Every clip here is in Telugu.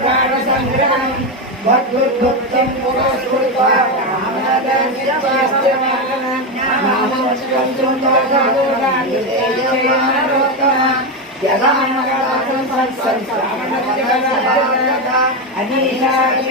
ప్రాణసంగ్రహం వద్భుత్తం పురస్కృత్వా అనీషామి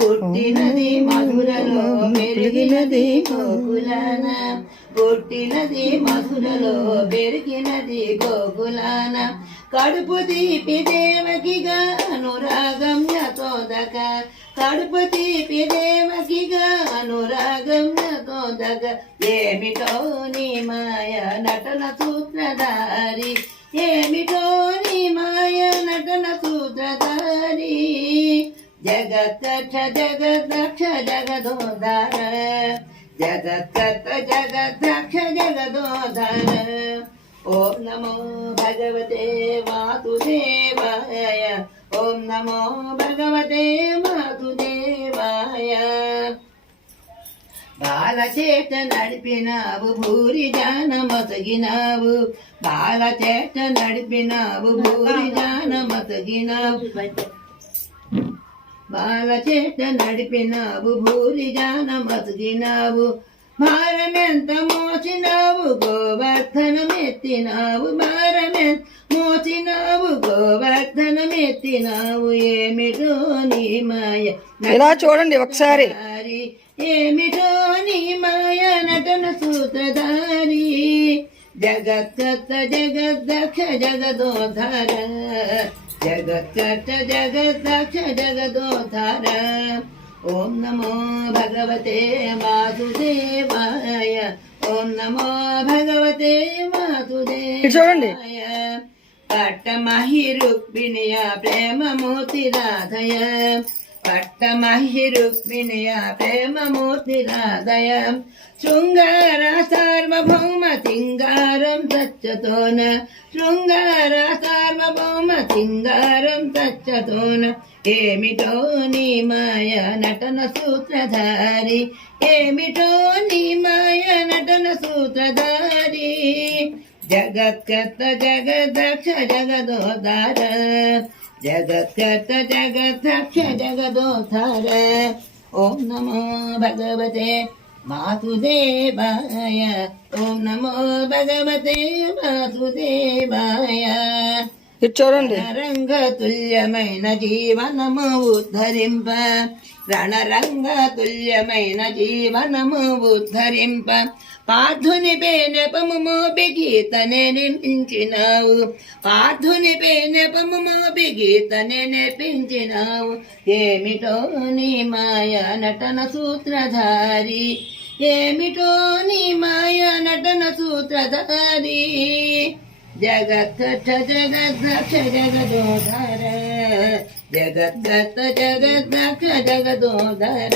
పుట్టినది మధురలో పెరిగినది గోకులాన. పుట్టినది మధురలో పెరిగినది గోకులాన. కడుపు తీపి దేవకిగా అనురాగం యతోదక కడుపు తీపి దేవకిగా అనురాగం యతోదక ఏమిటో నీ మాయ నటన సూత్రధారి. ఏమిటో జగత్కథ జగదక్ష జగదోధార జగత్కథ జగదక్ష జగదోధార ఓం నమో భగవతే వాసుదేవాయ ఓం నమో భగవతే వాసుదేవాయ బాలచేత నడిపినావు భూరి జాన మసగినావు బాలచేత నడిపినావు భూరి జాన మసగినావు బాలచేత నడిపినావు భూరి జాన మసగినావు భారమెంత మోచినావు గోవర్ధనమెత్తినావు భారమెంత మోచినావు గోవర్ధనమెత్తినావు ఏమిటో నీ మాయ ఇలా చూడండి ఒకసారి. ఏమిటో నీ మాయ నటన సూత్రధారి జగత్కర్త జగద్దక్ష జగదోధార. జగత్కర్త జగద్దక్ష జగదోధార ఓం నమో భగవతే వాసుదేవాయ ఓం నమో భగవతే. వాసుదేవాయ పట్టమహి రుక్మిణియ ప్రేమమూర్తి రాధయ పట్టమహి రుక్మిణియ ప్రేమమూర్తి రాధయ శృంగార సార్వభౌమ సింగారం తచ్చతోన శృంగార సార్వభౌమ సింగారం తచ్చతోన ఏమిటో నీ మాయ నటన సూత్రధారి? ఏమిటో నీ మాయ నటన సూత్రధారి? జగత్కర్త జగదక్ష జగదోదార. జగత్కర్త జగదక్ష జగదోధార ఓం నమో భగవతే మాసుదేవాయ ఓం నమో భగవతే వాసుదేవాయ ఇటు చూడండి రణరంగ తుల్యమైన జీవనము ఉద్ధరింప రణరంగ తుల్యమైన జీవనము ఉద్ధరింప పార్థుని పేనపము మోపి గీతనే నిర్మించినావు పార్థుని పేనపము మోపి గీతనే నేర్పించినావు ఏమిటో నీ మాయ నటన సూత్రధారి ఏమిటో నీ మాయ నటన సూత్రధారి జగత్కథ జగద్దక్ష జగదోధర జగద్గత జగద్దక్ష జగదోధర